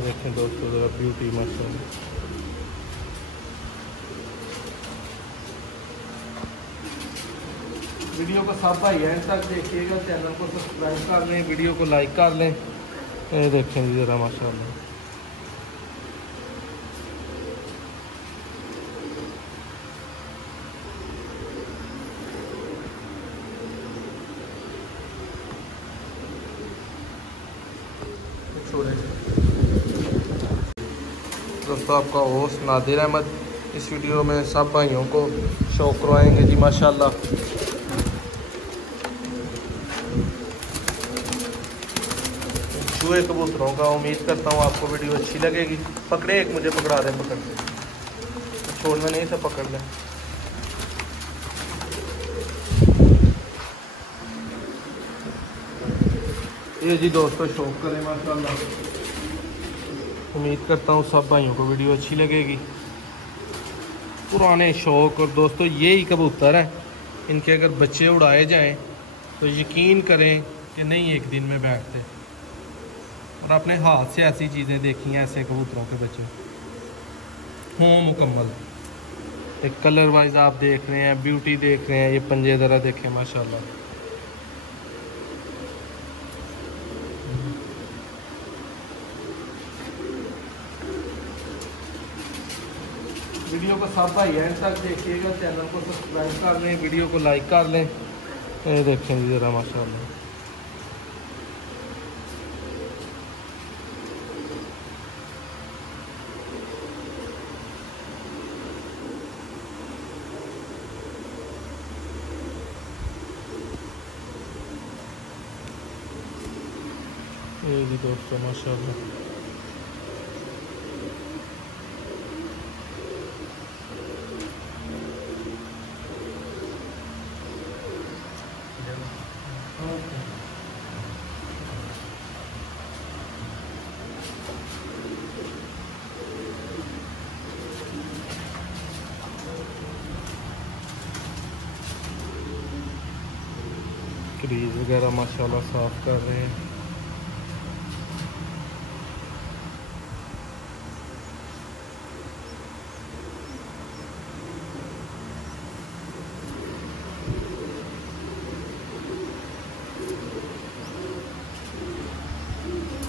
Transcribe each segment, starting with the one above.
ये देखें दोस्तों ज़रा ब्यूटी माशाल्लाह। वीडियो को सब भाई एंड तक देखिएगा, चैनल को सब्सक्राइब कर लें, वीडियो को लाइक कर लें। ये देखें जी ज़रा माशाल्लाह। दोस्तों आपका होस्ट नादिर अहमद इस वीडियो में सब भाइयों को शो करवाएंगे जी माशाल्लाह। चूहे कबूतरों का उम्मीद करता हूँ आपको वीडियो अच्छी लगेगी। पकड़े एक, मुझे पकड़ा दें, पकड़ लें, छोड़ना नहीं था, पकड़ लें। ये जी दोस्तों शौक करें माशाल्लाह। उम्मीद करता हूँ सब भाइयों को वीडियो अच्छी लगेगी। पुराने शौक़, और दोस्तों यही कबूतर है, इनके अगर बच्चे उड़ाए जाएं तो यकीन करें कि नहीं एक दिन में बैठते। और अपने हाथ से ऐसी चीज़ें देखी हैं, ऐसे कबूतरों के बच्चे हों मुकम्मल। एक कलर वाइज आप देख रहे हैं, ब्यूटी देख रहे हैं, ये पंजे ज़रा देखें माशाल्लाह। वीडियो को सब भाई एंड तक देखिएगा, चैनल को सब्सक्राइब कर लें, वीडियो को लाइक कर लें। ये देखें जी ज़रा माशाल्लाह। ये जी दोस्तों माशाल्लाह। क्रीज वगैरह माशाल्लाह साफ कर रहे हैं।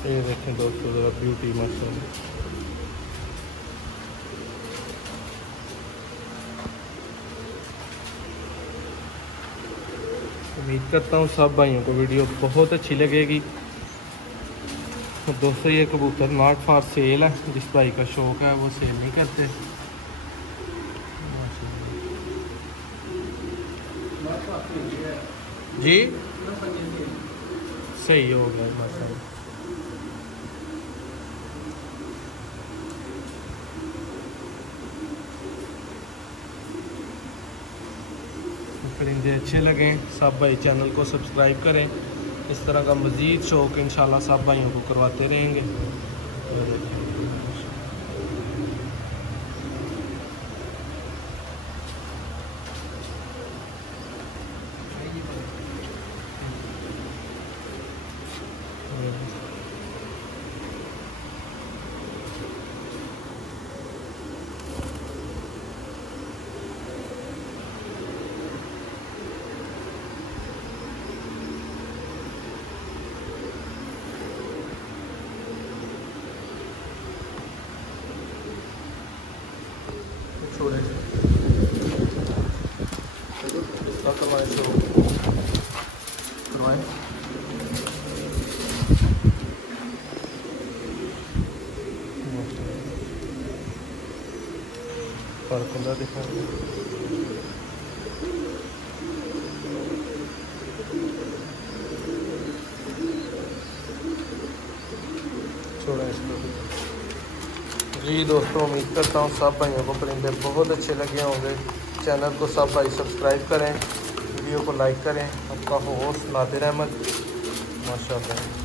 ये देखें दोस्तों ज़रा ब्यूटी माशाल्लाह। उम्मीद करता हूँ सब भाइयों को वीडियो बहुत अच्छी लगेगी। तो दोस्तों ये कबूतर नॉट फॉर सेल है, जिस भाई का शौक़ है वो सेल नहीं करते। जी सही हो गया माशाल्लाह। परिंदे अच्छे लगें सब भाई चैनल को सब्सक्राइब करें। इस तरह का मज़ीद शौक़ इंशाल्लाह सब भाइयों को करवाते रहेंगे। छोड़े इसका करवाएं, शो करवाएं। पर कलर दिखाएंगे। छोड़ा इसको। जी दोस्तों उम्मीद करता हूँ सब भाइयों को परिंदे बहुत अच्छे लगे होंगे। चैनल को सब भाई सब्सक्राइब करें, वीडियो को लाइक करें। आपका होस्ट नादिर अहमद माशाल्लाह।